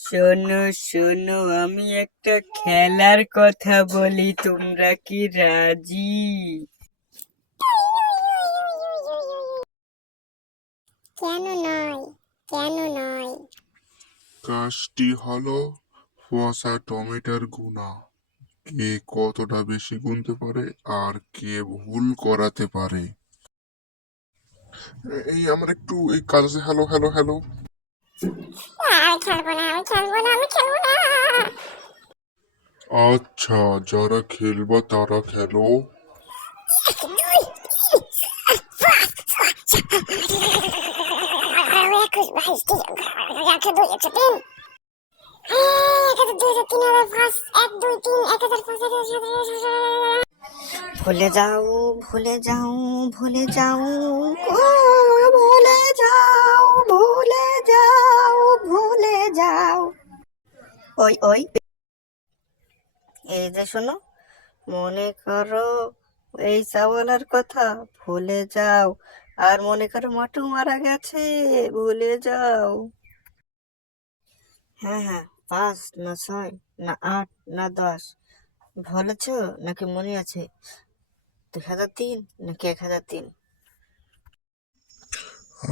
শোনো শোনো আমি একটা খেলার কথা বলি তোমরা কি রাজি? কেন নয় কেন নয়? কাজটি হলো ফসা টমেটোর গুণা। কে কতটা বেশি গুনতে পারে আর কে ভুল করাতে পারে? এই আমার একটু এই কাজ হ্যালো হ্যালো হ্যালো আমি খেলব না আমি খেলব না আমি খেলব না। আচ্ছা যারা খেলবা তারা খেলো। ভুলে যাও ভুলে যাও ভুলে যাও ওই ওই। এই যে শোনো, মনে করো এই চাওয়ালার কথা ভুলে যাও, আর মনে করো মাটু মারা গেছে, ভুলে যাও। হ্যাঁ হ্যাঁ পাঁচ না ছয় না আট না দশ বলেছ নাকি মনে আছে? দুই হাজার তিন নাকি এক হাজার তিন?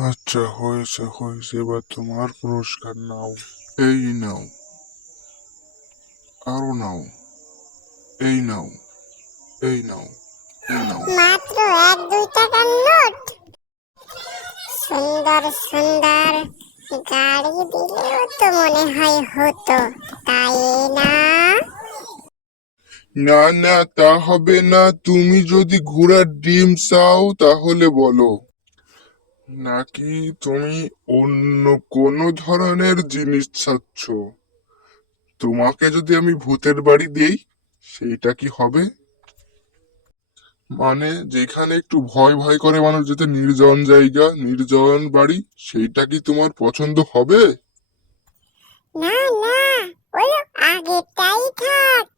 আচ্ছা হয়েছে হয়েছে, এবার তোমার পুরস্কার নাও, এই নাও। আরও নাও এই নাও এই নাও এই নাও মাত্র এক দুই টাকার নোট। সুন্দর সুন্দর গাড়ি দিলেও তো মনে হয় হতো তাই না? না না তা হবে না। তুমি যদি ঘোড়ার ডিম চাও তাহলে বলো। নাকি তুমি অন্য কোনো ধরনের জিনিস চাচ্ছ? তোমাকে যদি আমি ভূতের বাড়ি দেই সেইটা কি হবে? মানে যেখানে একটু ভয় ভয় করে মানুষ যেতে নির্জন জায়গা নির্জন বাড়ি সেইটা কি তোমার পছন্দ হবে? না না ওই আগেরটাই থাক।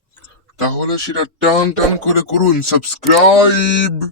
তাহলে সেটা টান টান করে করুন সাবস্ক্রাইব।